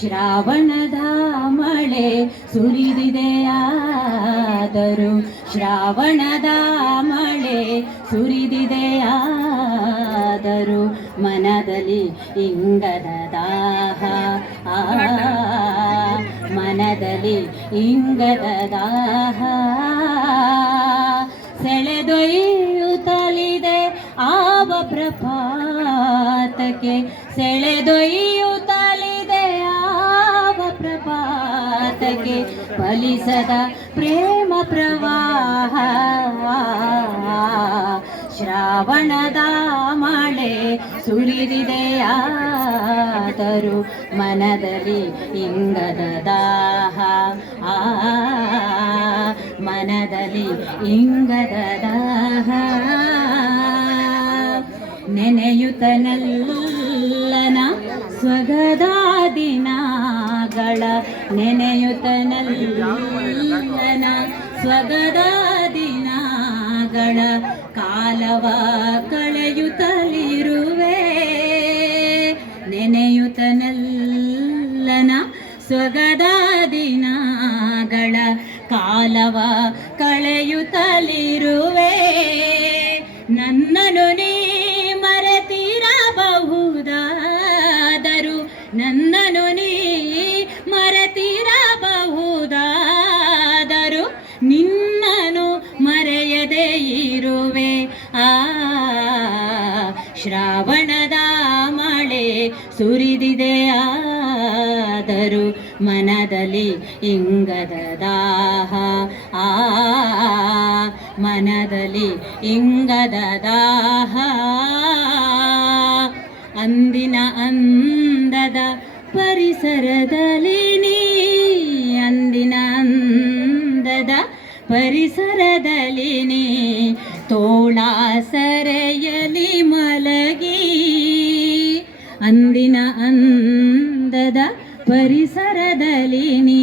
ಶ್ರಾವಣದ ಮಳೆ ಸುರಿದಿದೆಯಾದರೂ ಶ್ರಾವಣದ ಮಳೆ ಸುರಿದಿದೆಯಾದರೂ ಮನದಲ್ಲಿ ಇಂಗದ ದಾಹ. ಮನದಲ್ಲಿ ಇಂಗದ ದಾಹ. ಸೆಳೆದೊಯ್ಯುತ್ತಲಿದೆ ಆವ ಪ್ರಪಾತಕ್ಕೆ, ಸೆಳೆದೊಯ್ಯುತ್ತಲಿದೆ ಫಲಿಸದ ಪ್ರೇಮ ಪ್ರವಾಹ. ಶ್ರಾವಣದ ಮಳೆ ಸುರಿದಿದೆಯಾದರೂ ಮನದಲ್ಲಿ ಇಂಗದ ದಾಹ. ಆ, ಮನದಲ್ಲಿ ಇಂಗದ ದಾಹ. ನೆನೆಯುತ್ತನಲ್ಲನ ಸ್ವಗದ ದಿನಗಳ ನೆನೆಯುತ್ತನಲ್ಲನ ಸ್ವಗದ ದಿನಗಳ ಕಾಲವ ಕಳೆಯುತ್ತಲಿರುವೆ. ನೆನೆಯುತನಲ್ಲನ ಸ್ವಗದ ದಿನಗಳ ಕಾಲವ ಕಳೆಯುತ್ತಲಿರುವೆ. ನನ್ನನು ನೀ ಮರೆತಿರಬಹುದಾದರೂ ನಿನ್ನನು ಮರೆಯದೆ ಇರುವೆ. ಆ ಶ್ರಾವಣದ ಮಳೆ ಸುರಿದಿದೆಯಾದರೂ ಮನದಲ್ಲಿ ಇಂಗದ ದಾಹ. ಆ ಮನದಲ್ಲಿ ಇಂಗದ ದಾಹ. ಅಂದಿನ ಅಂದದ ಪರಿಸರದಲ್ಲಿ ನೀ ಅಂದಿನ ಅಂದದ ಪರಿಸರದಲ್ಲಿ ನೀ ಸರೆಯಲಿ ಮಲಗಿ ಅಂದಿನ ಅಂದದ ಪರಿಸರದಲ್ಲಿ ನೀ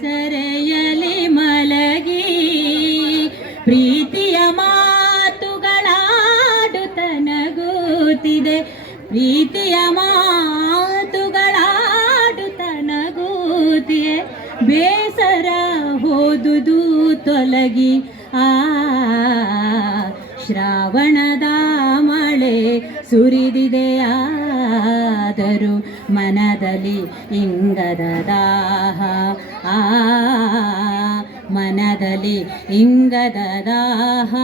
ಸರೆಯಲಿ ಮಲಗಿ ಪ್ರೀತಿಯ ಮಾತುಗಳಾಡುತ್ತನಗೂತಿದೆ ಪ್ರೀತಿಯ ಮಾತುಗಳಾಡುತ್ತನಗೂತಿದೆ ಬೇಸರ ಓದುದು ತೊಲಗಿ. ಆ, ಶ್ರಾವಣದ ಮಳೆ ಸುರಿದಿದೆಯಾದರೂ ಮನದಲ್ಲಿ ಇಂಗದ ದಾಹ. ಆ, ಮನದಲ್ಲಿ ಇಂಗದ ದಾಹ.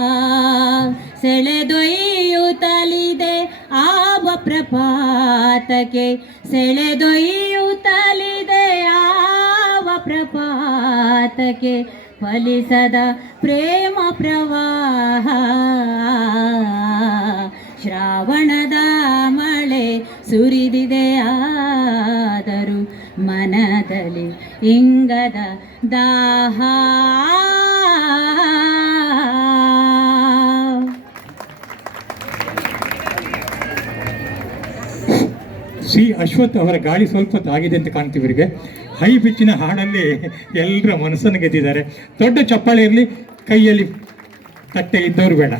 ಸೆಳೆದೊಯ್ಯುತ್ತಲಿದೆ ಆವ ಪ್ರಪಾತಕ್ಕೆ ಸೆಳೆದೊಯ್ಯುತ್ತಲಿದೆ ಯಾವ ಪ್ರಪಾತಕ್ಕೆ ಫಲಿಸದ ಪ್ರೇಮ ಪ್ರವಾಹ. ಶ್ರಾವಣದ ಮಳೆ ಸುರಿದಿದೆಯಾದರೂ ಮನದಲ್ಲಿ ಇಂಗದ ದಾಹ. ಸಿ ಅಶ್ವಥ್ ಅವರ ಗಾಳಿ ಸ್ವಲ್ಪ ತಾಗಿದೆ ಅಂತ ಕಾಣ್ತೀವಿ ಇವರಿಗೆ. ಹೈ ಬಿಚ್ಚಿನ ಹಾಡಲ್ಲಿ ಎಲ್ಲರ ಮನಸ್ಸನ್ನು ಗೆದ್ದಿದ್ದಾರೆ. ದೊಡ್ಡ ಚಪ್ಪಾಳೆ ಇರಲಿ, ಕೈಯಲ್ಲಿ ತಟ್ಟೆ ಇದ್ದವರು ಬೇಡ.